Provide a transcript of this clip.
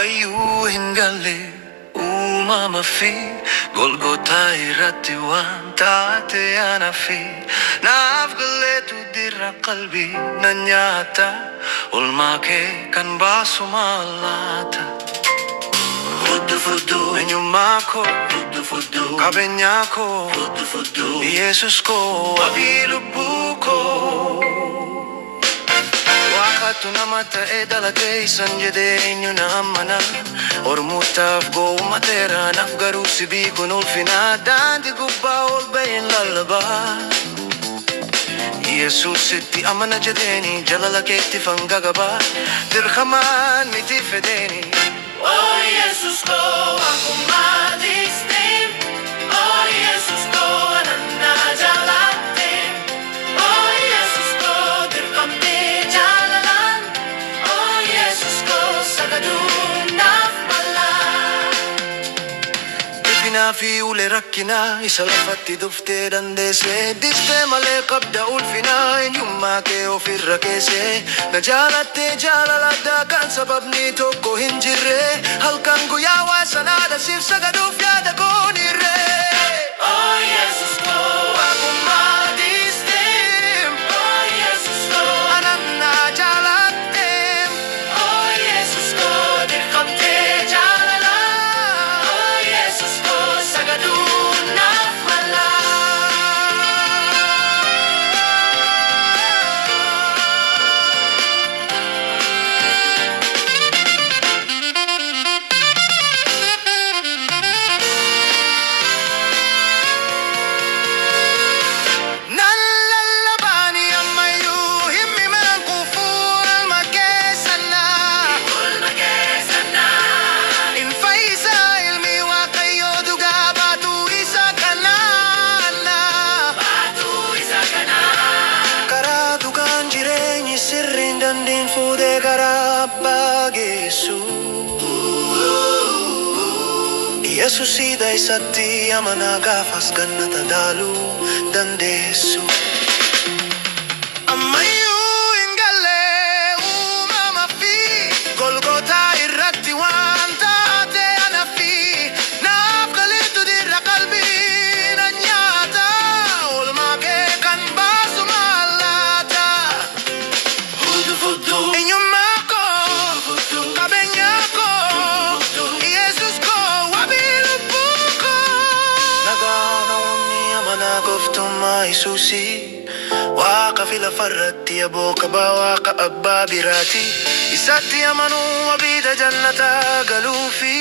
Ammayyuu hin galle uumama fi Golgotaa irratti waan taate ana fi naaf galleetu dirra qalbii na nyaata oolmaa kee kan baasu maalaata. Fuddu eenyummaa koo qabeenyaa koo IYESUUS koo wabii lubbuu koo. Waaqatu nama ta'e dhalatee isan jedhee eenyu na ammana. Ormootaaf goomateera naaf garuu si beekuun ulfinaa daandii gubbaa ol ba'een lallabaa. IYESUUSitti amana jedheeni jalala keetti fangagabaa dirqamaan miti fedheeni. Oh IYESUUS koo akkuma distiin. Oh IYESUUS koo ananna jaalatte. Oh IYESUUS koo dirqamtee jaalalaan. Oh IYESUUS koo sagaduun naaf mala. Dhiphinaa fi ulee rakkinaa isa lafatti dhuftee dandeessee dhiftee malee qabda ulfinaa eenyummaa kee ofirra keessee na jaalattee jaalala addaa kan sababni tokko hin jirre halkan guyyaa waa sanaadha siif sagaduuf yaada koon irree. Oh IYESUUS koo akkuma distiin. Oh IYESUUS koo ananna jaalatte. Oh IYESUUS koo dirqamtee jaalala. Oh IYESUUS koo sagaduun naaf mala. IYESUUSidha isatti amanaa gaafas gannata dhaaluu dandeessu. Ammayyuu hin galle uumama fi Golgotaa irratti waan taate ana fi naaf galeetu dirra qalbii na nyaata oolmaa kee kan baasu maalaata. Eenyummaa koo qabeenyaa koo IYESUUS koo wabii lubbuu koo. Nagaan onni amanaa gooftummaa IYESUUSii Waaqa fi lafarratti aboo qabaa Waaqa abbaa biraati isatti amanuu wabiidha jannataa galuu fi